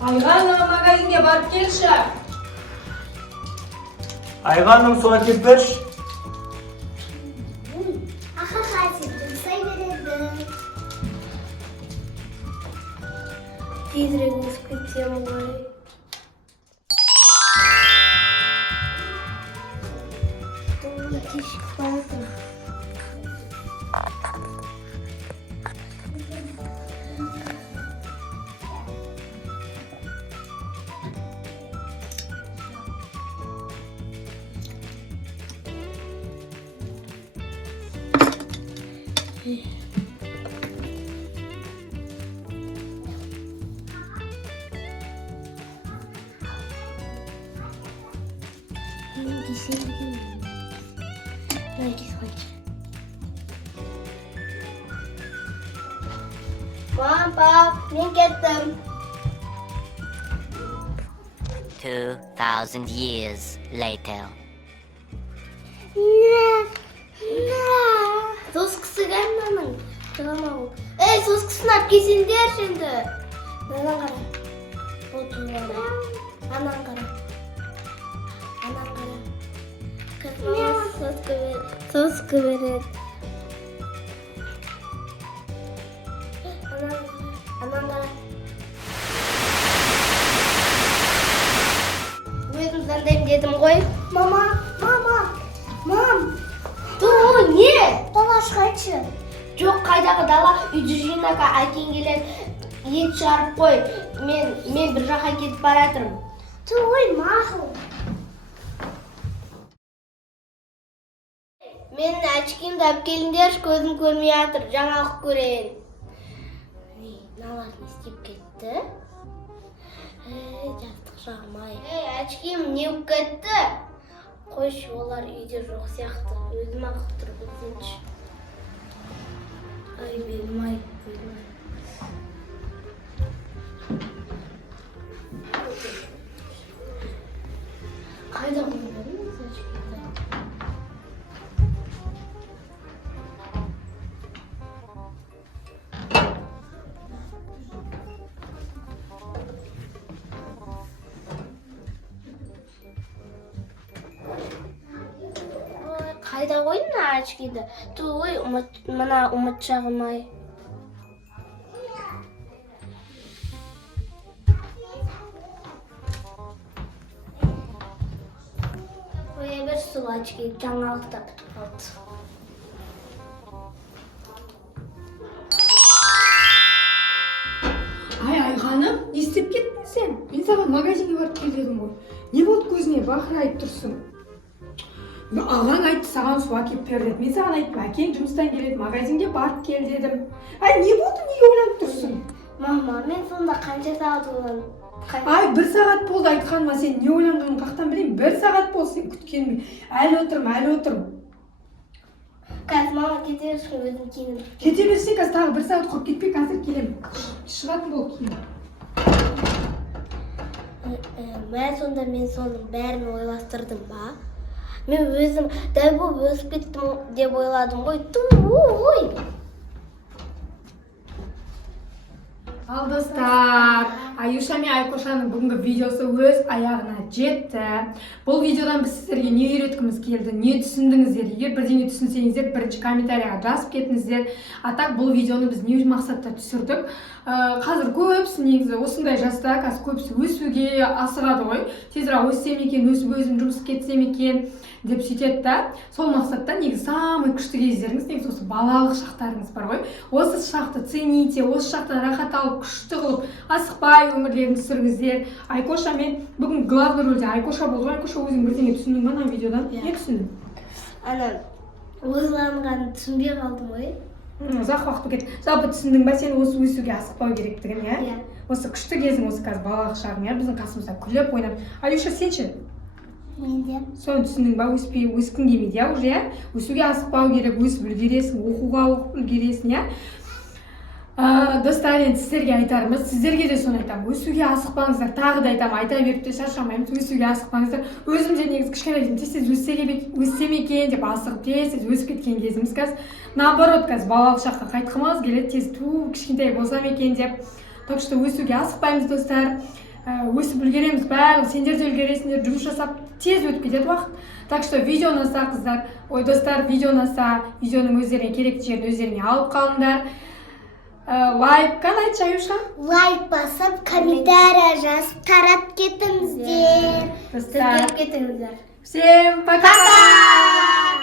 Айғаным, магазинге барып келші. Айғаным, суға келіп берші. Аха, қазір жұмсай береді. Тезірек өсіп кетсем ғой. Кешік бардым. Мам, пап, мен кеттім. 2,000 years later. Соскысы кәмінің. Эй, соскысын ап кесендер şimdi. Анан қара. Отыруға. Анан қара. Анан қара. Кәсімі соскы береді. Анан қара. Өзім зандайым дедім ғой. Мама. Тұғы не? Дала шығайшы. Жоқ, қайдағы дала үйді жинаққа әкең келеді. Ет шығарып қой. Мен бір жаққа кетіп баратырмын. Тұғы мақыл. Мен әчкемді әп келіндер, көзім көрмей атыр. Жаңалық көрейін. Налар не істеп кетті? Жастық жағымай. Әчкем не өп кетті? Қойшы, олар үйде жоқ сияқты. Өзім ақып тұрып өтсенші. Ай, белім. Қайда қойдың әчкемді? Қайда қойдың әчкемді? Ой, мына ұмытшағым-ай. Қоя бер сол әчкем жаңалықта бітіп қалды. Айғаным, не істеп кеттің сен? Мен саған магазинге барып кел дедім ғой. Не болды көзіне бақырайып тұрсың? Ағаң айтты, саған су әкеп бер деді. Мен саған айттым, әкең жұмыстан келеді, магазинге барып кел дедім. Не болды, неге ойланып тұрсың? Мама, мен сонда қанша сағат ойландым? Бір сағат болды айтқаныма, сен не ойланғанын қақтан білейін? Бір сағат болды сен күткеніңе. Әлі отырмын. Қазір мама кете берсін, өзім киініп. Кете берсең, қазір тағы бір сағат құрып кетпей, қазір келем. Шығатын бол кейін. Сонда мен соның бәрін ойластырдым ба? Мен өзім дәл болып өсіп кеттім деп ойладым ғой. Ой! Ал достар, Аюша мен Айкошаның бүгінгі видеосы өз аяғына жетті. Бұл видеодан біз сіздерге не үйреткіміз келді, не түсіндіңіздер? Егер бірдеңе түсінсеңіздер, бірінші комментарияға жазып кетіңіздер. Атақ бұл видеоны біз не мақсатта түсірдік? Қазір көбісі негізі осындай жаста, қазір көбісі өсуге асығады ғой. Тезірек өссем екен, өсіп өзім жұмыс кетсем екен деп сөйтеді да. Сол мақсатта негізі самый күшті кездеріңіз, негізі осы балалық шақтарыңыз бар ғой. Осы шақты цените, осы шақты рахат алып, күшті қылып, асықпай өмірлеріңізді сүріңіздер. Айкоша мен бүгін главный рөлде Айкоша болды. Айкоша өзің бірдеңе түсіндің ба мына видеодан? Не түсіндің? Ана ойланғанын түсінбей қалдым ғой. Ұзақ уақыт кетті. Жалпы түсіндің ба сен осы өсуге асықпау керектігін, иә? Осы күшті кезің, осы қазір балалық шағың, біздің қасымызда күліп ойнап. Аюша, сен ше? Мен де. Соны түсіндің ба? Өскің келмейді, уже, өсуге асықпау керек, өсіп үлгересің, оқуға оқып үлгересің, Достар, енді сіздерге айтарымыз, сіздерге де соны айтамын. Өсуге асықпаңыздар, тағы да айтамын, айта беріп те шаршамаймыз, өсуге асықпаңыздар. Өзім де негізі кішкене тез өссем екен деп асығып тез өсіп кеткен кезіміз қазір. Наоборот, қазір балалық шаққа қайтқымыз келеді, тез кішкентай болсам екен деп. Так что өсуге асықпаймыз, достар. өсіп үлгереміз, барлығы сендер де үлгересіңдер, жұмыс жасап тез өтіп кетеді уақыт. Так что видео ұнаса қыздар, ой достар, видео ұнаса, видеоның өздеріне керекті жерін өздеріне алып қалыңдар. Лайк, қана айтшы Аюша? Лайк басып, комментария жазып, тарап кетіңіздер. Достар, кетіңіздер. всем пока!